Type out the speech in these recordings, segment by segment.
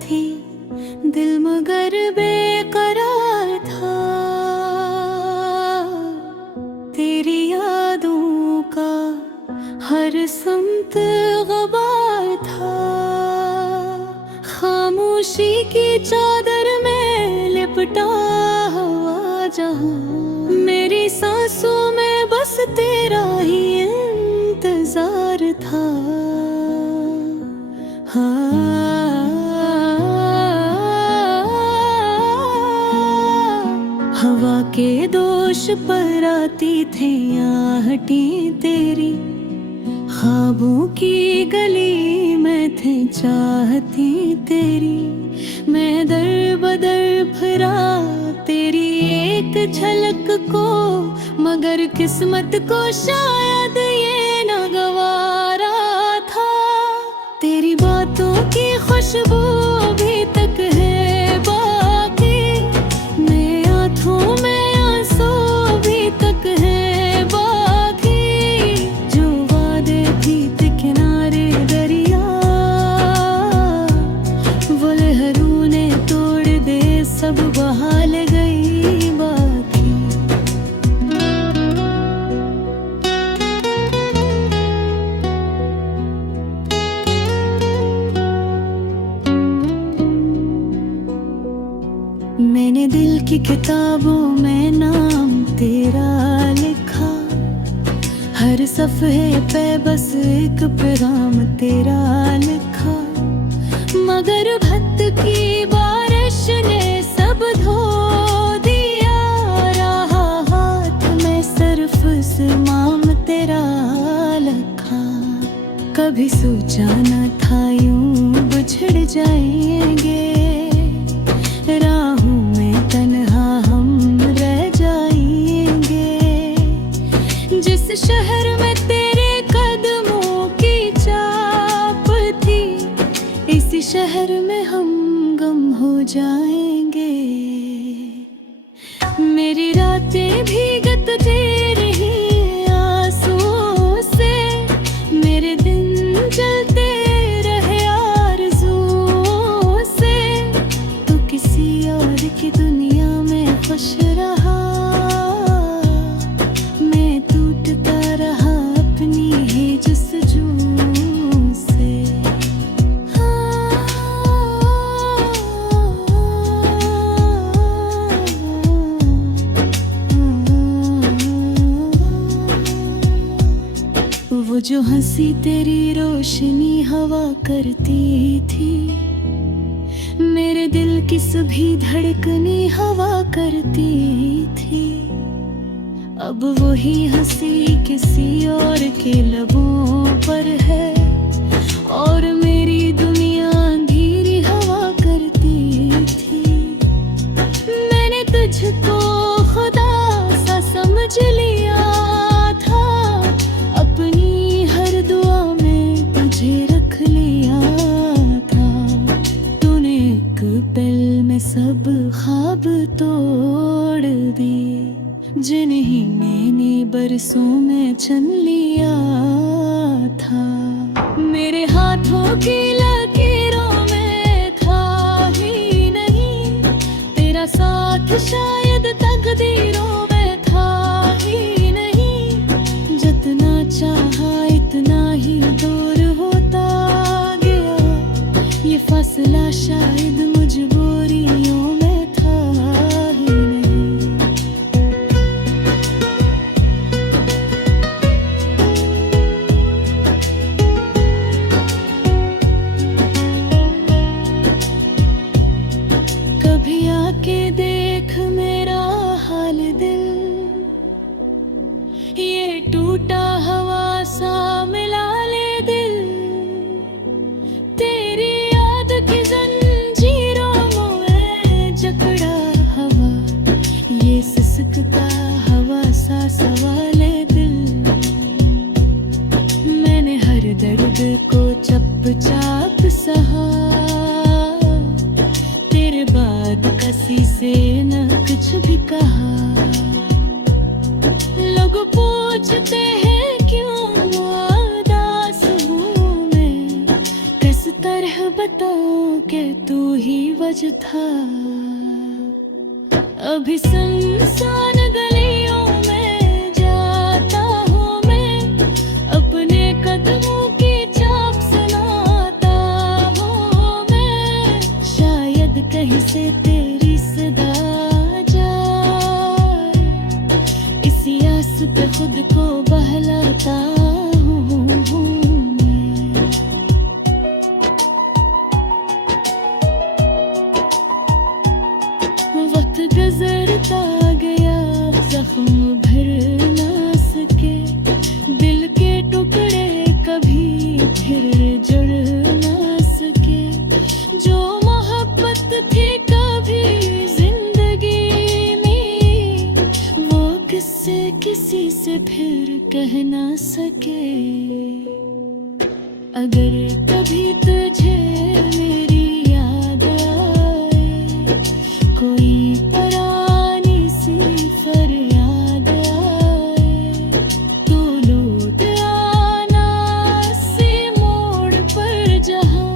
थी, दिल मगर बेकरार था। तेरी यादों का हर समत ग़बार था। खामोशी की चादर में लिपटा हुआ जहां, मेरी सांसों में बस तेरा ही इंतजार था। हवा के दोष पर आती थी आहटी तेरी, ख्वाबों की गली में थे चाहती तेरी। मैं दर बदर फिरा तेरी एक झलक को, मगर किस्मत को शायद ये न गवारा था। तेरी बातों की खुशबू अभी तक है बाकी, मेरे आँखों में आंसू अभी तक है बाकी। जो वादे थी किनारे दरिया, वो लहरों ने तोड़ दे सब बहाल गई बाकी। मैंने दिल की किताबों में नाम तेरा लिखा, हर सफ़े पे बस एक पैगाम तेरा लिखा। मगर भक्त की बारिश ने सब धो दिया, रहा हाथ में सिर्फ सिमाम तेरा लिखा। कभी सोचा न था यूं बिछड़ जाएंगे, राहों में तन्हा हम रह जाएंगे। जिस शहर में तेरे कदमों की चाप थी, इसी शहर में हम गम हो जाएंगे। मेरी रातें भीगत तेरे ही आंसुओं से, मेरे दिन जलते रहे आरज़ुओं से। तू किसी और की दुनिया में खुश रहा, मैं टूटता रहा अपनी ही जस्तजू से। वो जो हंसी तेरी रोशनी हवा करती थी, मेरे दिल की सभी धड़कनी हवा करती थी। अब वही हंसी किसी और के लबों पर है, और मेरी दुनिया अंधेरी हवा करती थी। मैंने तुझको खुदा सा समझ लिया था, अपनी हर दुआ में तुझे रख लिया था। तूने एक पल में सब ख्वाब तोड़ दिए, जिन्हीं मैंने बरसों में चुन लिया था। मेरे हाथों की लकीरों में था ही नहीं तेरा साथ, शायद तकदीरों में था ही नहीं। जितना चाहा इतना ही दूर होता गया, ये फासला शायद मजबूरियों में था ही नहीं। कभी आके देख मेरा हाल दिल, ये टूटा हवा सा मिला ले दिल। तेरी याद की जंजीरों में जकड़ा हवा, ये सिसकता हवा सा सवाले दिल। मैंने हर दर्द को चुपचाप सहा, तेरे बाद किसी से न कुछ भी कहा। लोग पूछते हैं क्यों उदास हूँ मैं, किस तरह बताऊं कि के तू ही वजह था। अभी सुनसान गलियों में जाता हूँ मैं, अपने कदमों की चाप सुनाता हूँ मैं। शायद कहीं से तेरी सदा जाए, इसी आस पे खुद को बहलाता हूँ मैं। वक्त गुजरता गया, जख्म भर ना सके, दिल के टुकड़े कभी फिर जुड़ ना सके। जो मोहब्बत थी कभी जिंदगी में, वो किससे किसी से फिर कह ना सके। अगर कभी तुझे मेरी याद आए, कोई पुरानी सी फरियाद आए, तो लौट आना सी मोड़ पर जहाँ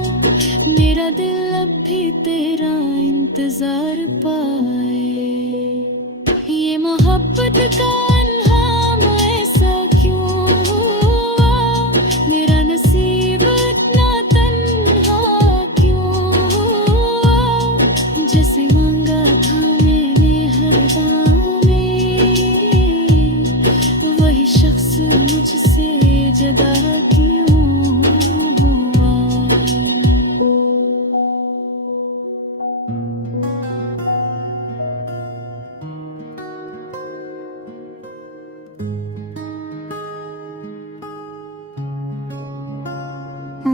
मेरा दिल अब भी तेरा इंतजार पाए। ये मोहब्बत का अनहाम ऐसा क्यों हुआ, मेरा नसीब इतना तन्हा क्यों हुआ। जैसे मांगा था मैंने हर दाम में, वही शख्स मुझसे जुदा क्यों हुआ।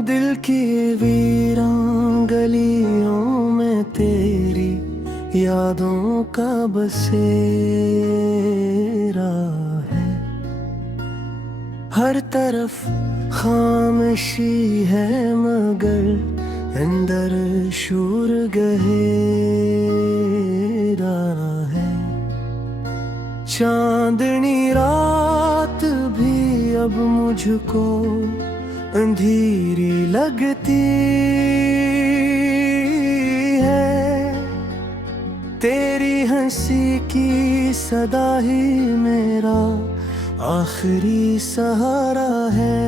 दिल की वीरान गलियों में तेरी यादों का बसेरा है। हर तरफ खामोशी है मगर अंदर शूर गहरा है। चांदनी रात भी अब मुझको अंधेरी लगती है। तेरी हंसी की सदा ही मेरा आखिरी सहारा है।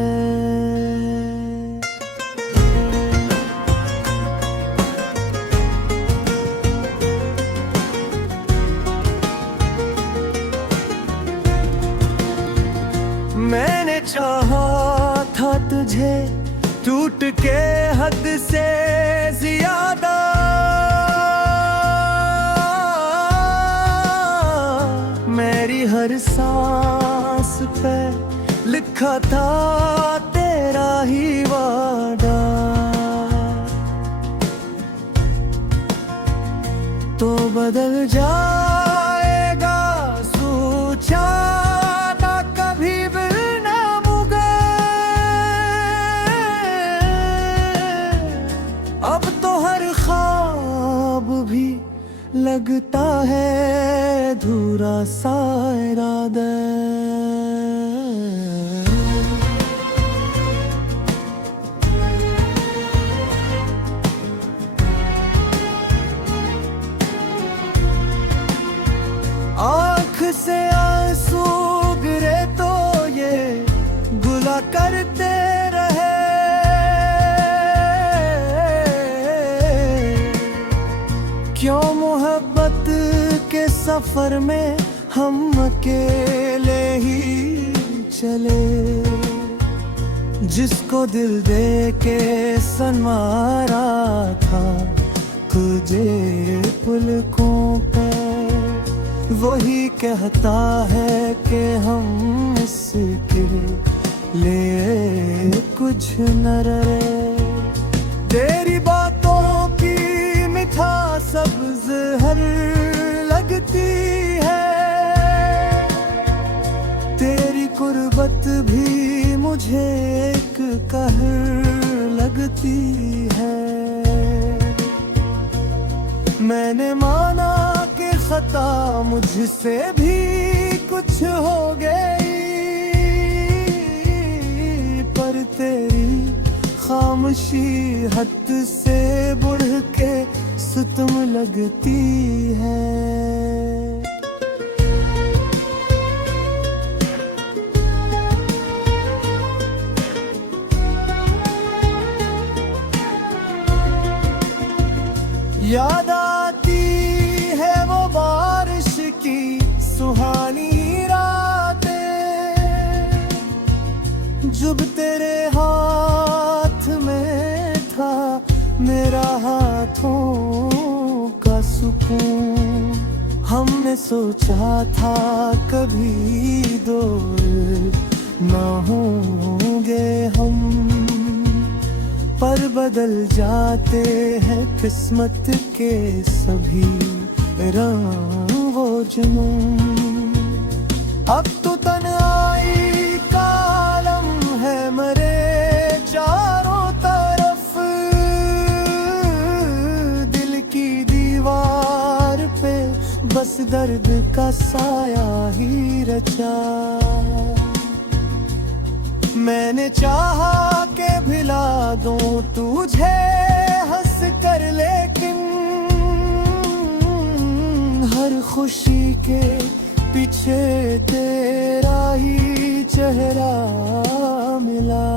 मैंने चाहा था तुझे टूट के हद से ज्यादा, मेरी हर सांस पे लिखा था तेरा ही वादा। तो बदल जाएगा सोचा ना कभी भी ना मुझे। अब तो हर ख्वाब भी लगता है अधूरा सा इरादा। आँख से आंसू गिरे तो ये गुला करते रहे। क्यों मोहब्बत के सफर में हम अकेले ही चले। जिसको दिल दे के संवारा था तुझे पलकों पे, वही कहता है कि हम इसके लिए कुछ न रहे। तेरी बातों की मिठा सब्ज हर लगती है। तेरी कुर्बत भी मुझे एक कहर लगती है। मैंने माना कि खता मुझसे भी कुछ हो गई, पर तेरी खामोशी हद से बढ़ के सितम लगती है। याद आती है वो बारिश की सुहानी रातें, जब तेरे हाथ में था मेरा हाथों का सुकून। हमने सोचा था कभी दूर ना होंगे हम, पर बदल जाते हैं किस्मत के सभी रंग वो जुनून। अब तो तन्हाई का आलम है मरे चारों तरफ, दिल की दीवार पे बस दर्द का साया ही रचा। मैंने चाहा के भिला दूं तुझे हंस कर, लेकिन हर खुशी के पीछे तेरा ही चेहरा मिला।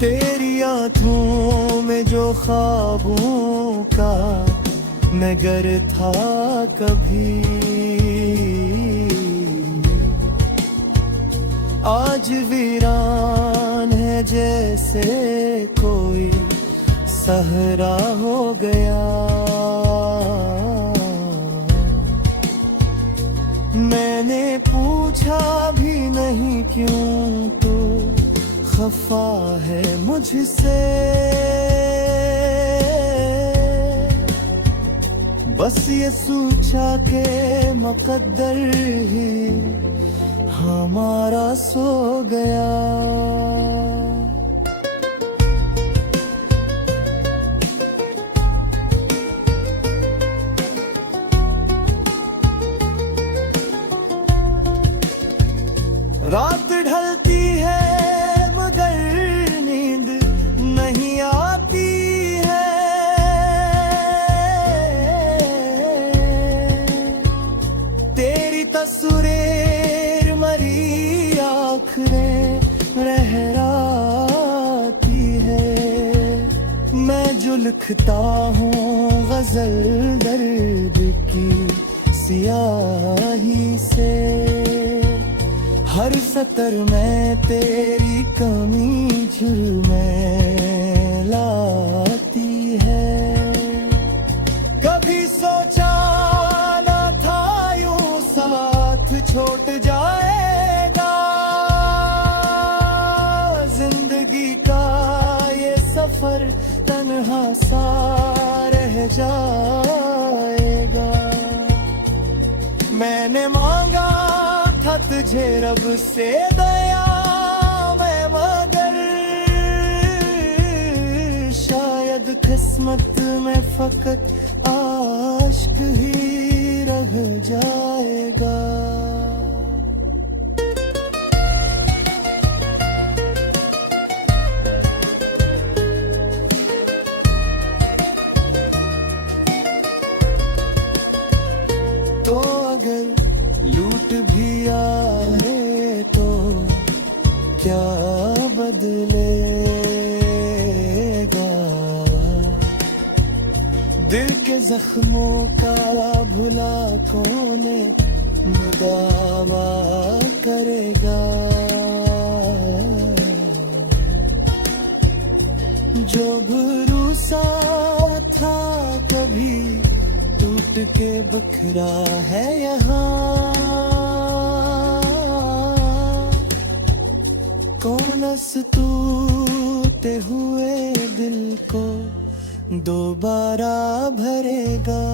तेरी आँखों में जो ख्वाबों का नगर था कभी, आज वीरान है जैसे कोई सहरा हो गया। मैंने पूछा भी नहीं क्यों तो खफा है मुझसे, बस ये सोचा के मुकद्दर ही हमारा सो गया। रात ढलती है मगर नींद नहीं आती है, तेरी तस्वीर मरी आँखें रहराती है। मैं जो लिखता हूँ गजल दर्द की सियाही से, हर सतर में तेरी कमी जुर्में लाती है। कभी सोचा न था यूं साथ छूट जाएगा, जिंदगी का ये सफर तन्हा सा रह जाएगा। मैंने मांगा तुझे रब से दया मैं, मगर शायद किस्मत में फकत आशिक ही रह जाएगा। तो अगर लूट भी आए तो क्या बदलेगा, दिल के जख्मों का भुला कौन मुदावा करेगा। जो भरोसा था कभी टूट के बखरा है यहाँ, कौन इस टूटे हुए दिल को दोबारा भरेगा।